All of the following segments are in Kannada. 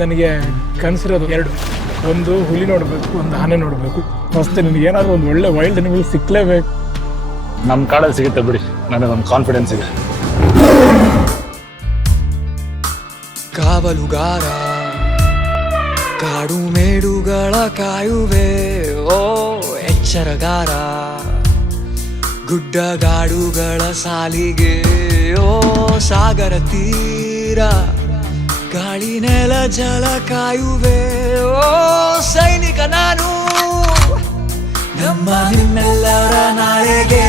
ನನಗೆ ಕನಸಿರೋದು ಎರಡು, ಒಂದು ಹುಲಿ ನೋಡಬೇಕು, ಒಂದು ಆನೆ ನೋಡಬೇಕು. ಫಸ್ಟ್ ನಿನಗೆ ಏನಾದ್ರು ಒಂದು ಒಳ್ಳೆ ವೈಲ್ಡ್ ಅನಿಮಲ್ ಸಿಕ್ಕಲೇಬೇಕು. ನಮ್ಮ ಕಾಡಲ್ಲಿ ಸಿಗುತ್ತೆ ಬಿಡಿ, ನನಗೊಂದು ಕಾನ್ಫಿಡೆನ್ಸ್ ಇದೆ. ಕಾವಲುಗಾರ ಕಾಡು ಮೇಡುಗಳ ಕಾಯುವೆ ಓ ಎಚ್ಚರಗಾರ, ಗುಡ್ಡಗಾಡುಗಳ ಸಾಲಿಗೆ ಓ ಸಾಗರ ತೀರ, ಗಾಳಿ ನೆಲ ಜಲ ಕಾಯುವೆ ಓ ಸೈನಿಕ ನಾನು, ನಮ್ಮ ನಿಮ್ಮೆಲ್ಲರ ನಾಳೆಗೆ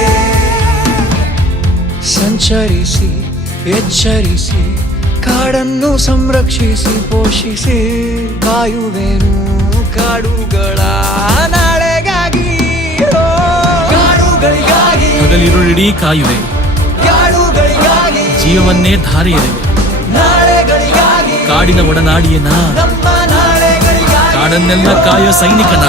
ಸಂಚರಿಸಿ ಎಚ್ಚರಿಸಿ, ಕಾಡನ್ನು ಸಂರಕ್ಷಿಸಿ ಪೋಷಿಸಿ, ಕಾಯುವೆನು ಕಾಡುಗಳ ನಾಳೆಗಾಗಿ ಕಾಡುಗಳಿಗಾಗಿ, ಹಗಲಿರುಳಿಡೀ ಕಾಯುವೆ ಕಾಡುಗಳಿಗಾಗಿ, ಜೀವವನ್ನೇ ಧಾರೆ ಎರೆವೆ ನಾಳೆಗಳಿಗಾಗಿ, ಕಾಡಿನ ಒಡನಾಡಿಯನ ನಮ್ಮ ನಾಳೆಗಳಿಗಾಗಿ, ಕಾಡನ್ನೆಲ್ಲ ಕಾಯುವ ಸೈನಿಕನ.